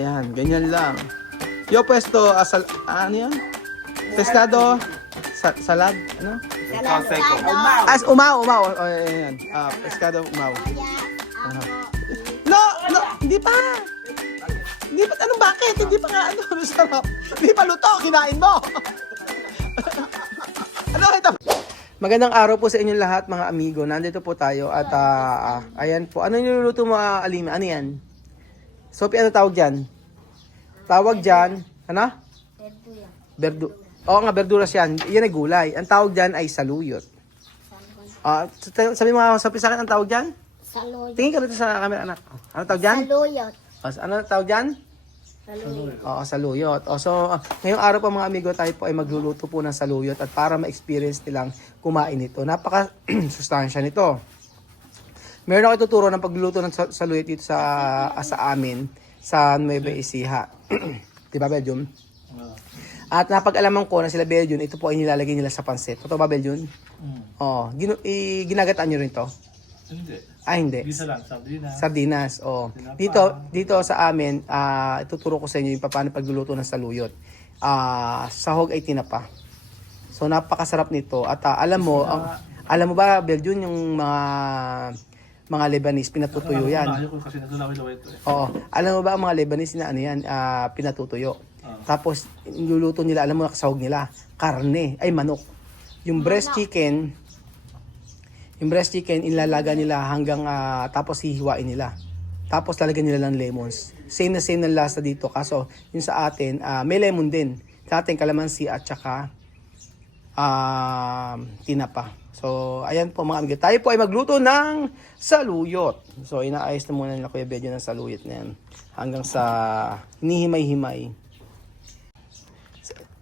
Ayan, ganyan lang. Yo puesto, ano yan? Pescado, salad, ano? Umaw. O, ayan. Pescado, umaw. No, hindi pa. Hindi pa, ano bakit? Hindi pa nga, ano, sarap. Hindi pa luto, kinain mo. Ano, ito? Magandang araw po sa inyong lahat, mga amigo. Nandito po tayo at ayan po. Ano niluluto mo, Alima? Ano yan? Sophie, ano tawag dyan? Tawag dyan, ano? Verduras yan. Yan ay gulay. Ang tawag dyan ay saluyot. Sabi mo, Sophie, sa akin, ang tawag dyan? Saluyot. Tingin ka dito sa camera, anak. Ano tawag dyan? Saluyot. Ano tawag dyan? Saluyot. Oo, saluyot. So, ngayong araw pa mga amigo, tayo po ay magluluto po ng saluyot at para ma-experience nilang kumain nito. Napaka-sustansya nito. Meron ako ituturo ng pagluluto ng saluyot dito sa amin sa Nueva Ecija. Diba, Belgium? At napag-alaman ko na sila Belgium, ito po ay nilalagay nila sa pansit. Totoo ba, Belgium? Ginagataan nyo rin to? Hindi. Hindi. Bisa lang, sardinas. Sardinas, Dito sa amin, ituturo ko sa inyo yung paano pagluluto ng saluyot. Sahog ay tinapa. So napakasarap nito at alam mo ba Belgium yung mga Lebanese pinatutuyo yan. Kasi nadulawin-lawin ito eh. Oo. Alam mo ba ang mga Lebanese na ano yan, pinatutuyo. Tapos niluluto nila, alam mo nakasahog nila, karne, ay manok. Yung breast chicken, ilalaga nila hanggang tapos hihiwain nila. Tapos lalagyan nila ng lemons. Same na lasa dito. Kaso yung sa atin, may lemon din. Sa atin kalamansi at saka tinapa. So ayan po mga amigo. Tayo po ay magluto ng saluyot. So inaayos na muna nila Kuya Bedyo ng saluyot na yan. Hanggang sa hinihimay-himay.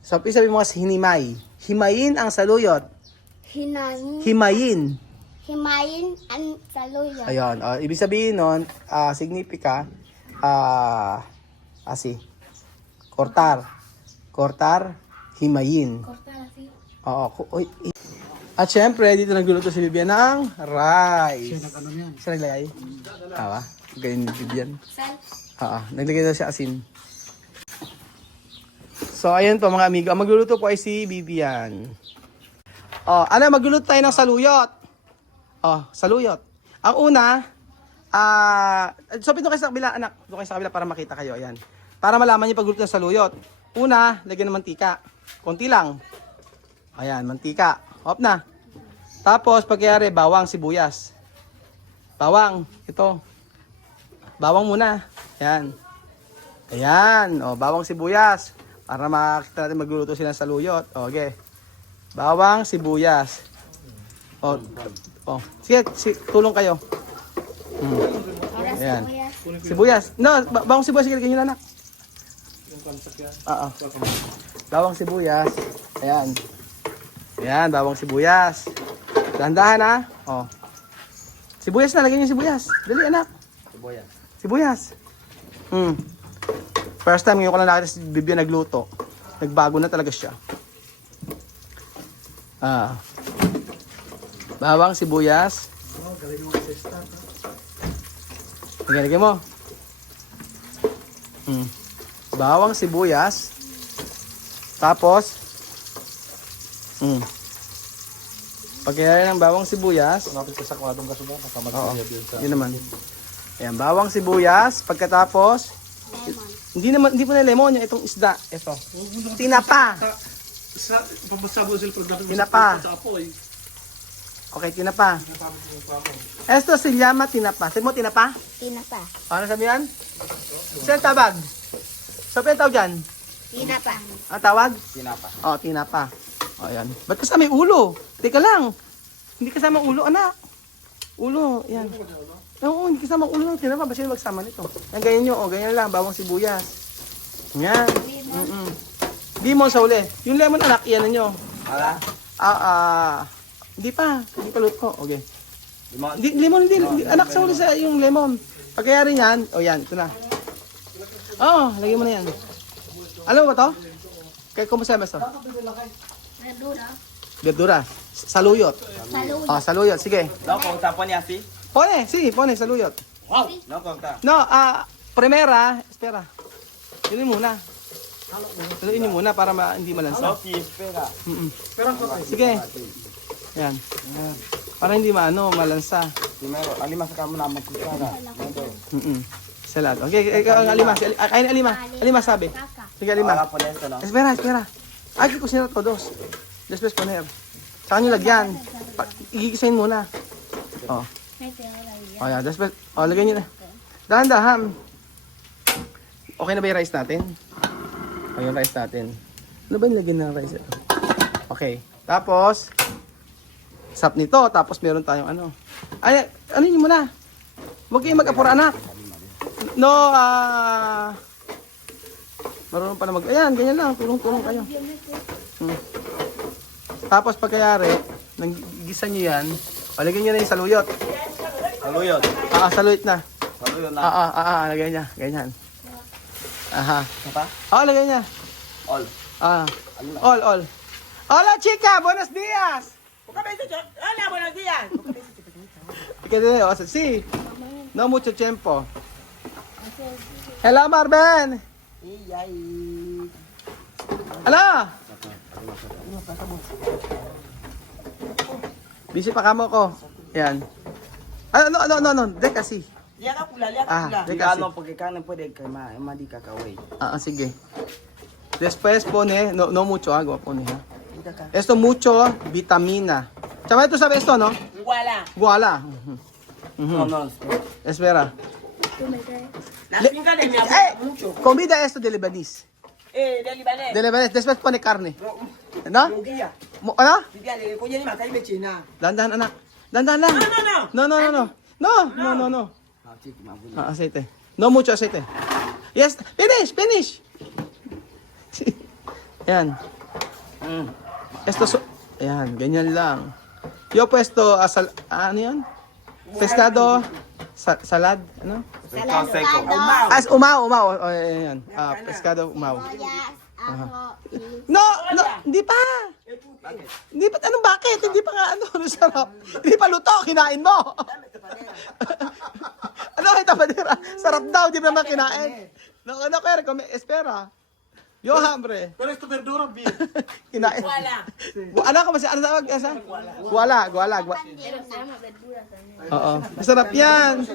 So sabi mo kasi hinimay. Himayin ang saluyot. Himayin. Himayin ang saluyot. Ayun, ibig sabihin nun, signifika, kortar, himayin. At syempre, dito nagluluto si Vivian ng rice. Siya naglagay? Tawa, ganyan ni Vivian. Naglagay daw siya asin. So, ayun po mga amigo, ang magluluto po ay si Vivian. Magluluto tayo ng saluyot. Saluyot. Ang una, so pito kayo sa kabila, anak. Doon kayo sa kabila para makita kayo. Ayan. Para malaman niyo pagluluto ng saluyot. Una, lagyan ng mantika. Konti lang. Ayan, mantika. Hop na. Tapos, pagyari, bawang, sibuyas. Bawang, ito. Bawang muna. Ayan. Ayan. Bawang, sibuyas. Para makita natin magluluto sila ng saluyot. Okay. Bawang, sibuyas. Sige, tulong kayo. Ayan. Sibuyas. No, bawang sibuyas. Sige, ganyan anak. Bawang sibuyas. Ayan. Ayan, bawang sibuyas. Dahan-dahan ha. Sibuyas na, lagyan niyo sibuyas. Dali anak. Sibuyas. First time ngayon ko lang nakita si Vivian nagluto. Nagbago na talaga siya. Bawang sibuyas. Lagyan mo. Bawang sibuyas. Tapos pagkaya ng bawang sibuyas. Napit ka sa kwadong kasuba, nakamagkaya din sa... Yun naman. Ayan, bawang sibuyas. Pagkatapos, hindi po na lemon, yung itong isda. Ito. Tinapa. Tinapa. Okay, tinapa. Esto se llama tinapa. Sabi mo tinapa? Tinapa. Ano sabi yan? Saan tawag? Sabi ang tawag dyan? Tinapa. Ang tawag? Tinapa. Tinapa. Ayan. Ba't kasama yung ulo? Teka lang. Hindi kasama ang ulo, anak. Ulo, yan. Oo, hindi kasama ang ulo ng tinapa. Basta yung magsama nito. Yan, ganyan nyo. Ganyan lang. Bawang sibuyas. Yan. Di mo sa uli. Yung lemon, anak, iyan na nyo. Hindi pa luto. Okay. Lemon, hindi. Anak, sa uli sa yung lemon. Pagkayari yan, yan, ito na. Lagyan mo na yan. Alam mo ba to? Kaya kumusta ba ito? Verdura. Saluyot. Saluyot. Sige. No conta po niya si? Pone, sige, saluyot. No conta. No, primera, espera. Yun muna. Haluin niyo muna para hindi malansa. Mm-mm. Sige. Yan. Para hindi malansa. Mm-mm. Salad. Okay, ikaw ang alima. Kain alima. Alima sabi. Sige, alima. Espera. Ay, kusinat ko dos. Después poner. Saka nyo lagyan. Igigisahin muna. Oh. Oh, yeah. Después. Oh, lagyan nyo na. Dahan-dahan. Okay na ba yung rice natin? Oh, yung rice natin. Ano ba yung lagyan ng rice ito? Okay. Tapos, sap nito. Tapos meron tayong ano. Ay, ano yun muna? Huwag kayong mag-apura, anak. No, marunong pa na ayan, ganyan lang. Tulong-tulong kayo. Tapos pagkayari, nagigisa nyo yan. Palagyan nyo na yung saluyot. Saluyot. Saluyot na. Saluyot na. Lagyan niya. Ganyan. Aha. Apa? Lagyan niya. All. All. Hola, chica! Buenos días! Hola, buenos días. ¿Qué te digo? Sí. No mucho tiempo. Hello, Marvin! Ala! Busy pa kamo ko. Yan. No. De kasi. Lihat aku lah, lihat aku lah. De Di kasi. ano pagkakanan pwede kay madi kakaway. Sige. Después pone, no mucho agua pone, ha. Esto mucho vitamina. Chama, ¿tú sabes esto, no? Iguala. Guala. No. Espera. La finca de mi abuela mucho. Comida esto de Lebanese. De libanés. De Lebanese. Después pone carne. ¿No? Mugia. Ano? Dia le konya ni makai be China. Dandan anak. Dandan lang. No. No. Aceite. No mucho aceite. Yes. Finish. Yan. Esto ayan, ganyan lang. Yo puesto ano yan? Pescado, salad, ano? Salado. Umao. Ayan. Pescado, umao. Soya, arroz. No, hindi pa. Anong bakit? Hindi pa nga, sarap. Hindi pa luto, kinain mo. Ano kay tapadera? Sarap daw, di ba naman kinain? No, kaya espera. Yo, hambre. Pero ito verdura, bien. Kinain. Iguala. Ano ka ano tawag? Guala. Oo. Masarap yan.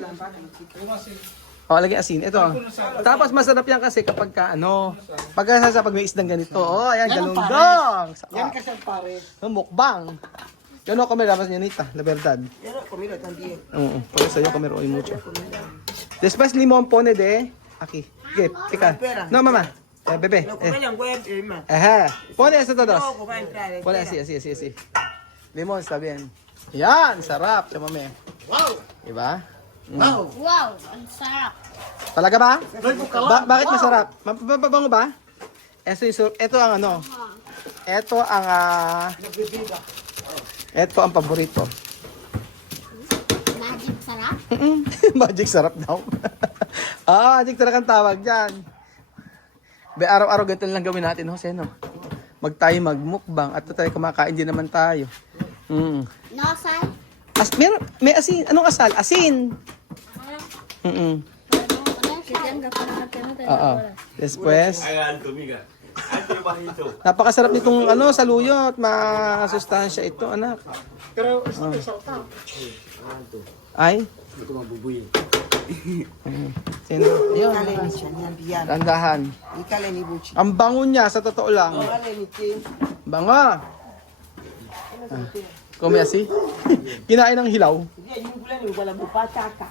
Lagyan asin. Ito. Tapos masarap yan kasi kapag pag may isdang ganito. Ayan, galundong. Yan kasi pare. Mukbang. Gano'n kami labas niya nita, la verdad. Yan comida también. Oo. Por eso yo comer hoy mucho. Después limón pone de aquí. Okay, tika. No, mamá. Bebe. Lo come lang web, ma. Ajá. Pone eso todos. No, va a entrar. Pone así. Limón está bien. Yan, sarap. Chamame. Wow! Diba? Wow, ang sarap. Talaga ba? Bakit masarap? Mabango ba? Ito ang Ito ang paborito. Magic sarap. Magic sarap daw. Magic sarap ang tawag dyan. Araw-araw ganito lang gawin natin, Jose, no? Magmukbang at tayo kumakain din naman tayo. No, sal. May asin. Anong asal? Asin. Después. Napakasarap nitong saluyot. Masustansya ito, anak. Pero ito may salta. Ay? Ito mabubuyin. Sino? Ayun. Tandahan. Ikale ni buchi. Ang bango niya, sa totoo lang. Ikale ni tin. Bango. Come así. Kinain ng hilaw. Dia yung bulan ni wala bupata ka.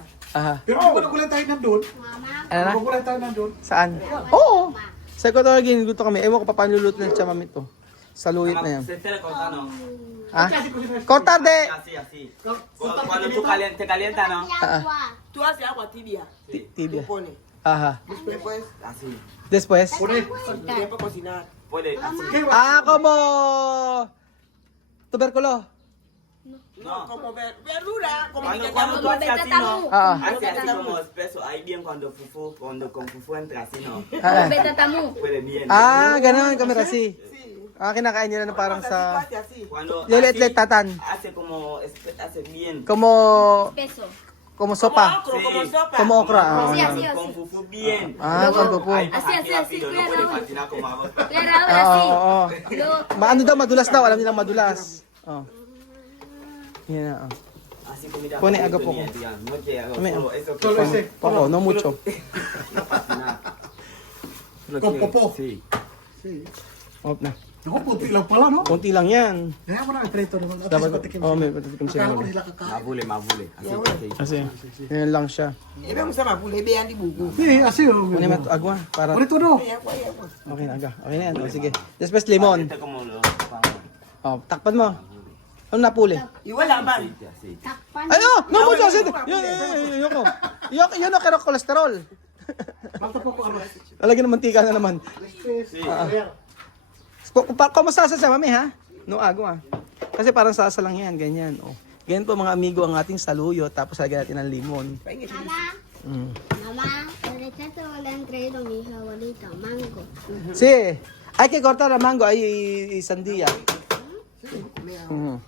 Pero magugulan tayo nandun. Ano na? Magugulan tayo nandun. Saan? Oo. Sa ko talaga ginuto kami. Ewan ko pa paano luluto ng chamam ito. Saluyot na yan. Cortar de... Cuando tú calienta, ¿no? Tú haces agua tibia. Tibia. Tú pones. Después, Así. Después? tiempo a cocinar. Puede. Así. Como... Tuberculo. No, como verdura, como Cuando vegetable. tú haces así, ¿no? Ah. Hace así como espeso. Ahí bien cuando con fufu entra así, ¿no? Puede bien. Ganun kami kasi. Kinakain nila na parang sa... Así. Cuando Lilit-lit tatan. hace como hace bien. Como como sopa. Como sopa. Como okra. Así, así, así. Con fufu bien. Ah, con fufu. Ahí Así, aquí así, rápido, así, no cuidado. puede patinar como hago. Kuya Raul, Oo, así. oo. Luego, Ano daw, madulas daw. Alam nilang madulas. Oh. Yan na, oh. Así comida Pone favorito algo poco. mía, tía. No que hago Dame, solo eso que Solo como. ese. Poco, no mucho. No pasa nada. Solo Con que- popó. Sí. Sí. Off na. Naku, puti lang pala, no? Konti lang yan. Kaya mo na, prito naman. At least Dapat, patikim oh, siya. may patikim siya. Akala ko nila kakain. Mabule. Así que sí. Kasi, yan lang siya. Ebe musama pule ebe andi buku. Sí, así. Kunin mo ito, agwa. Para, Por ito, no? okay na, aga. Okay na yan. Oh, sige. Después limon. Este como lo Oh, takpan mo. Ano napuli? Igual lang ba? así. takpan. Ano? No, mucho. Yun ako. Yun ako, kolesterol. Falta po po arroz. Lalagyan ng mantika na naman. Sí. A ver. Kamusta sa mami, ha? No, agwa. Kasi parang sasa lang yan, ganyan. Oh. Ganyan po mga amigo ang ating saluyot, tapos lagyan natin ng limon. Mamá, Mm. mamá, el rechazo le han traído a mi hija abuelita, mango. Sí. Hay que cortar la mango ahí y sandía. Mm.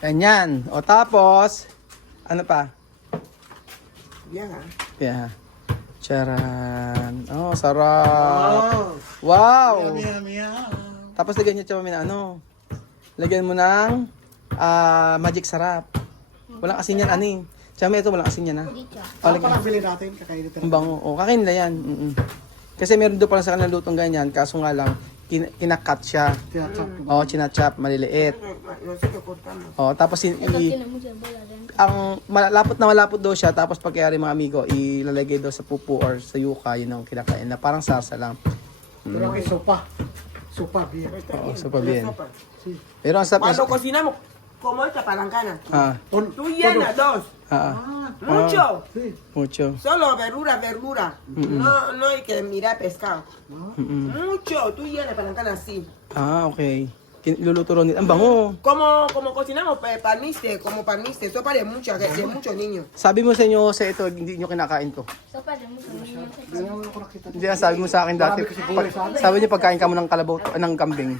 Ganyan. O tapos, ano pa? Yan ha. Yeah. Charan. Oh, sarap. Wow. Mia, mia. Tapos lagyan niyo mami na ano. Lagyan mo ng magic sarap. Walang asin yan, ani. Chami, ito walang asin yan, ha. Dicho. Ano pa nabili natin? Kakain ito. Ang bango. O, kakain nila yan. Kasi meron doon pala sa kanila lutong ganyan. Kaso nga lang, kinakat siya. Tiyatsak. O, chinachap, maliliit. Nosotros cortamos. O, tapos Tiene mucha bola dentro. ang malapot na daw siya. Tapos pagkayari mga amigo, ilalagay daw sa pupu or sa yuka. Yun ang kinakain na parang sarsa lang. Pero may sopa. Sopa, bien. Oo, so pa bien. Sopa. Sí. Pero ang sarap Cuando na... cocinamos como esta palancana, Ah, tú llenas dos, mucho, Sí. mucho. solo verdura. No hay que mirar pescado. Mucho, tú llenas palancana así. Ah, okay. Luluto ron nila. Ang bango. Como cocinamos palmiste, sopa de muchos niños. Sabi mo sa inyo, sa ito, hindi nyo kinakain to. Sopa de muchos niños. Ganyan ako nakita. Hindi na sabi mo sa akin dati. Sabi niyo pagkain ka mo ng kalabaw, ng kambing.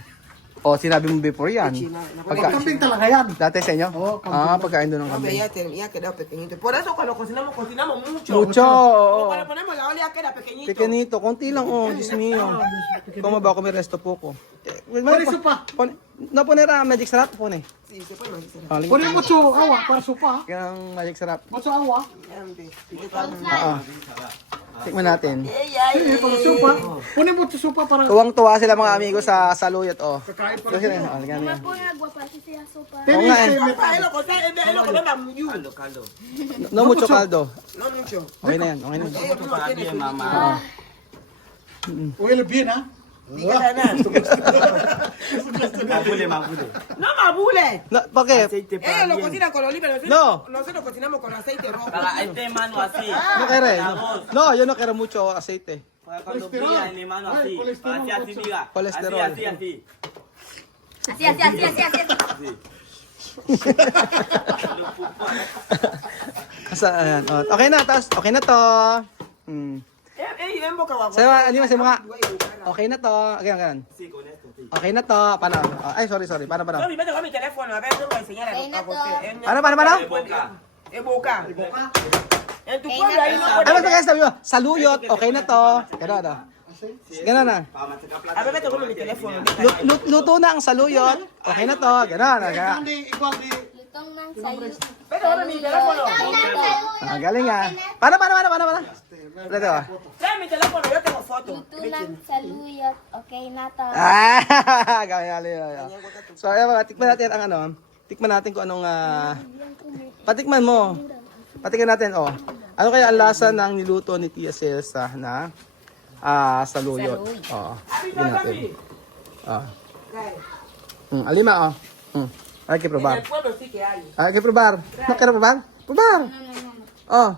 O, sinabi mo before yan. Kambing talaga yan. Dati sa inyo? Oo, kambing. Pagkain doon ng No, kambing. ya quedó pequeñito. Por eso cuando cocinamos mucho. Mucho, Como oo. cuando ponemos la olla queda pequeñito. Pequeñito, konti lang, oh, Diyos mio. Kung mabaw ko may resto po ko. Pone sopa. No, ponera magic sarap, pone. Sí, se puede más. Oh, Pone mucho agua para sopa. Ganang magic sarap. Mucho agua. Oo. Tikman natin. Sí, para sopa. Pone mucho sopa para... Tuwang-tuwa sila mga amigo sa saluyot, oh. Kakain pa Kasi rin. na, ganyan yan. Pon agua para que sea sopa. Oo nga eh. Es lo que da mucho. Caldo. No mucho caldo. No mucho. Okay na yan, okay na yan. Ellos no Para tienen bien, su- mamá. Huele bien, ¿ah? Dígale nada. Mabule. No mabule. No, bakit? Aceite para Ellos lo bien. cocinan con oliva. No. Nosotros cocinamos con aceite rojo. Para este mano así. No quiere. No, yo no quiero mucho aceite. Para cuando Colesterol. brilla en mi mano Ay, así. colesterol, Así, macho. mira. Colesterol. Así. Así. Asa, ayan. Oh, okay na, tapos okay na to. En boca agua. Sayo, ano mo sa mga? Okay na to. Ganyan. Sí, con esto, sí. Okay na to. Paano? Oh, ay, sorry. Paano? No, vete con mi teléfono. A ver, tengo que enseñar a usted. Paano? De boca. En boca. En tu pueblo ahí no Ano puedes. ba sabi mo? Saluyot, okay na to. Gano'n na. Gano'n na. Para masticar A ver, vete con mi teléfono. Luto na ang saluyot. Okay na to. Gano'n. Igual de... Lutong ng sayo. Vete con mi teléfono. Galing ah. Paano? Ito ah. Trae mi teléfono, yo tengo foto. Luto ng saluyot. Okay na to. Galing. So, ayan mga, tikman natin ang ano. Tikman natin kung anong, patikman mo. Patikman natin, oh. Ano kaya ang lasa ng niluto ni Tia Celsa na saluyot? Oo. Tignan natin. Alima, oh. Hay que En probar. el pueblo sí que hay. Hay que probar. No, quiero probar? Probar. Oh.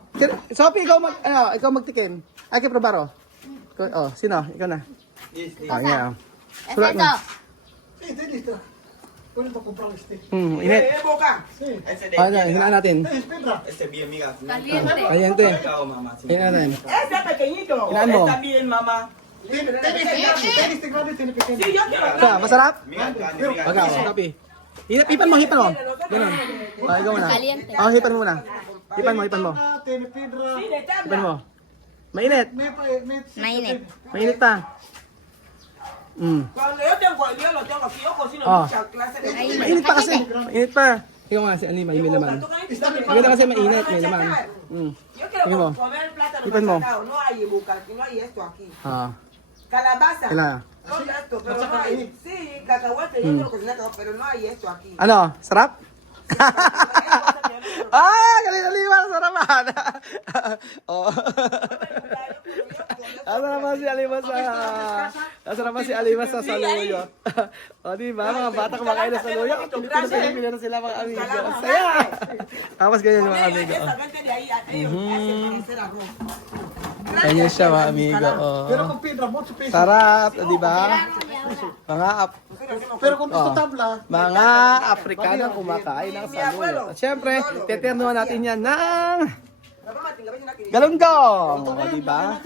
Sophie, ikaw magtikim. Hay que probar, oh. Oh, sino? Ikaw na. Nga, oh. Sulat mo. Sí, estoy listo. Puedes comprar este. Init. En boca. Ese de Hinaan natin. Espera. Este bien, mira. Caliente. Caliente. Cao, mamá. Sí. Hinaan natin. Ese es pequeñito. Hinaan mo. Está bien, mamá. Tiene este grande, tiene pequeño. Sí, yo quiero. Masarap? Mira, grande. Wag ako, kapi. Hipan mo. Ganun. Ikaw muna. Caliente. Hipan mo muna. Ipan mo, ipan mo. Tiene pedra. Sí, de Ipan tabla. mo. Mainit. Mainit. Mainit pa. Cuando yo lo tengo aquí, yo cocino Ah. muchas clases de Mainit pa kasi. Mainit pa. Ikaw nga si Ali, may laman. Maganda kasi mainit, may laman. Yo quiero Sige mo. comer el plátano Ipan mo. machacado. No hay bucalqui, no hay esto aquí. Ah. Calabaza. Kailangan. No esto, pero no hay. Sí, cacahuate, yo quiero cocinar cacahuate, pero no hay esto aquí. Ano? Sarap? Ah, galing-galing, sarapan. Oh. Asa naman si Alimas sa... Asa naman si Alimas sa saluyot. O, di ba? Mga bata kumakain na saluyot. Pilipino na sila mga amigo. Ang saya! Tapos ganyan yung mga amigo. Esa gente de ahí, ellos hacen para hacer arroz. Ganyan siya mga amigo. Oh. Pero con pedra, mucho peso. Sarap, di ba? Mga Pero con esta tabla, mga Afrikano kumakain ng saluyot. At syempre, teternuhan natin yan ng La mamá, te la ves en la que- galunggong. O, di ba?